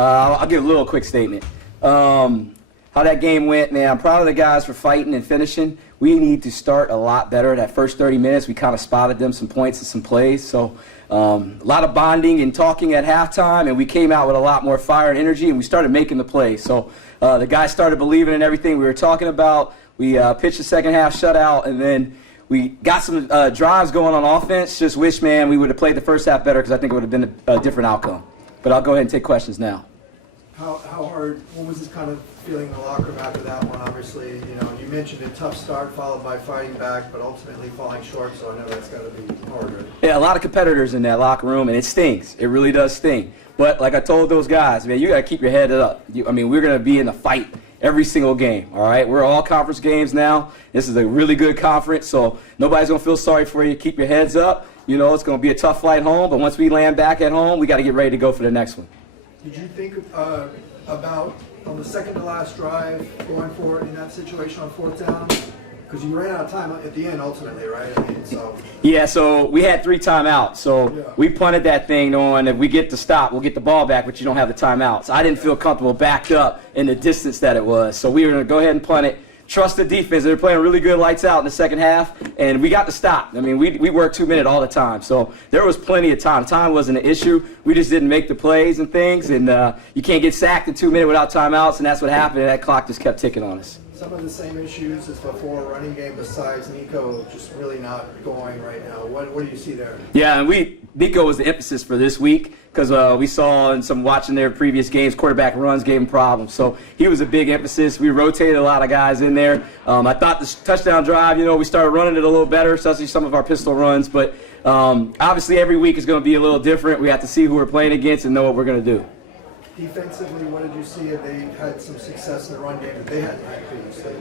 I'll give a little quick statement. How that game went, man, I'm proud of the guys for fighting and finishing. We need to start a lot better. That first 30 minutes, we kind of spotted them some points and some plays. So a lot of bonding and talking at halftime, and we came out with a lot more fire and energy, and we started making the plays. So the guys started believing in everything we were talking about. We pitched the second half shutout, and then we got some drives going on offense. Just wish, man, we would have played the first half better because I think it would have been a different outcome. But I'll go ahead and take questions now. How hard, what was this kind of feeling in the locker room after that one? Obviously, you mentioned a tough start followed by fighting back, but ultimately falling short, so I know that's got to be harder. Yeah, a lot of competitors in that locker room, and it stings. It really does sting. But like I told those guys, man, you got to keep your head up. I mean, we're going to be in a fight every single game, all right? We're all conference games now. This is a really good conference, so nobody's going to feel sorry for you. Keep your heads up. It's going to be a tough flight home, but once we land back at home, we got to get ready to go for the next one. Did you think about on the second to last drive going forward in that situation on fourth down? Because you ran out of time at the end ultimately, right? Yeah, so we had 3 timeouts. So yeah, we punted that thing on. If we get the stop, we'll get the ball back, but you don't have the timeouts. I didn't feel comfortable backed up in the distance that it was. So we were going to go ahead and punt it. Trust the defense. They're playing really good lights out in the second half, and we got the stop. I mean, we work 2 minute all the time, so there was plenty of time. Time wasn't an issue. We just didn't make the plays and things, and you can't get sacked in 2 minutes without timeouts, and that's what happened, and that clock just kept ticking on us. Some of the same issues as before, running game besides Nico just really not going right now. What do you see there? Yeah, and Nico was the emphasis for this week because we saw in some watching their previous games, quarterback runs gave him problems. So he was a big emphasis. We rotated a lot of guys in there. I thought the touchdown drive, we started running it a little better, especially some of our pistol runs. But obviously every week is going to be a little different. We have to see who we're playing against and know what we're going to do. Defensively, what did you see? They had some success in the run game that they hadn't had previously.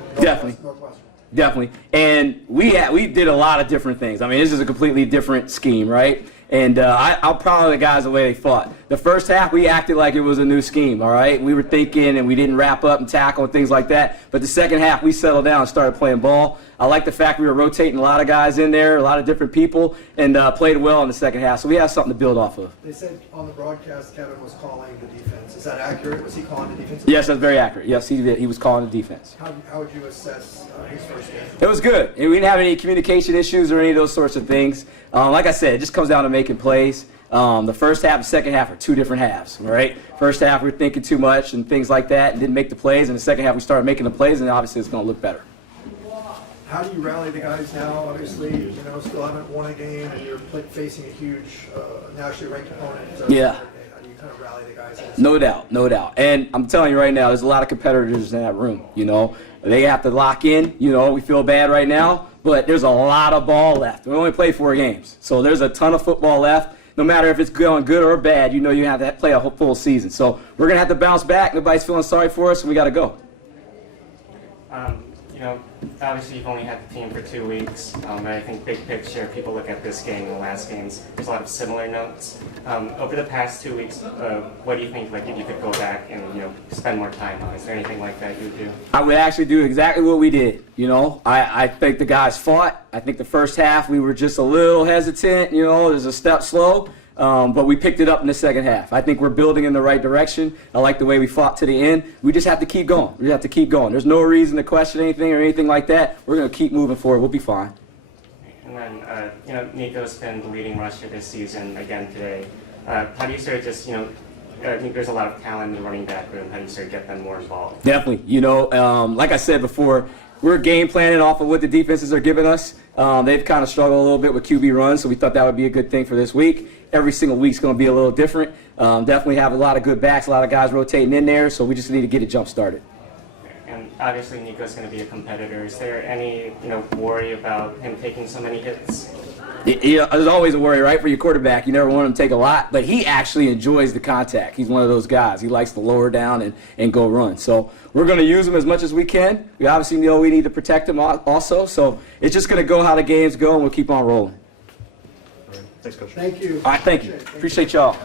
Northwestern. Definitely. And we did a lot of different things. I mean, this is a completely different scheme, right? And I'm proud of the guys the way they fought. The first half, we acted like it was a new scheme, all right? We were thinking, and we didn't wrap up and tackle and things like that. But the second half, we settled down and started playing ball. I like the fact we were rotating a lot of guys in there, a lot of different people, and played well in the second half. So we have something to build off of. They said on the broadcast Kevin was calling the defense. Is that accurate? Was he calling the defense? Yes, that's very accurate. Yes, he did. He was calling the defense. How would you assess his first game? It was good. We didn't have any communication issues or any of those sorts of things. Like I said, it just comes down to making plays. The first half and second half are 2 different halves, right? First half we were thinking too much and things like that and didn't make the plays. And the second half we started making the plays, and obviously it's going to look better. How do you rally the guys now? Obviously, still haven't won a game, and you're facing a huge nationally ranked opponent. So yeah. How do you kind of rally the guys? No doubt, no doubt. And I'm telling you right now, there's a lot of competitors in that room. They have to lock in. We feel bad right now, but there's a lot of ball left. We only play 4 games, so there's a ton of football left. No matter if it's going good or bad, you have to play a whole full season. So we're gonna have to bounce back. Nobody's feeling sorry for us, and we got to go. Obviously you've only had the team for 2 weeks, but I think big picture, people look at this game and the last games, there's a lot of similar notes. Over the past 2 weeks, what do you think, if you could go back and, spend more time on? Is there anything like that you would do? I would actually do exactly what we did. I think the guys fought. I think the first half we were just a little hesitant, it was a step slow. But we picked it up in the second half. I think we're building in the right direction. I like the way we fought to the end. We just have to keep going. We have to keep going. There's no reason to question anything or anything like that. We're going to keep moving forward. We'll be fine. And then, Nico's been the leading rusher this season again today. How do you sort of just, I think there's a lot of talent in the running back room. How do you sort of get them more involved? Definitely. Like I said before, we're game planning off of what the defenses are giving us. They've kind of struggled a little bit with QB runs, so we thought that would be a good thing for this week. Every single week's going to be a little different. Definitely have a lot of good backs, a lot of guys rotating in there, so we just need to get it jump started. And obviously Nico's going to be a competitor. Is there any worry about him taking so many hits? There's always a worry, right, for your quarterback. You never want him to take a lot, but he actually enjoys the contact. He's one of those guys. He likes to lower down and go run. So we're going to use him as much as we can. We obviously know we need to protect him also. So it's just going to go how the games go, and we'll keep on rolling. Thanks, Coach. Thank you. All right, thank you. Appreciate y'all.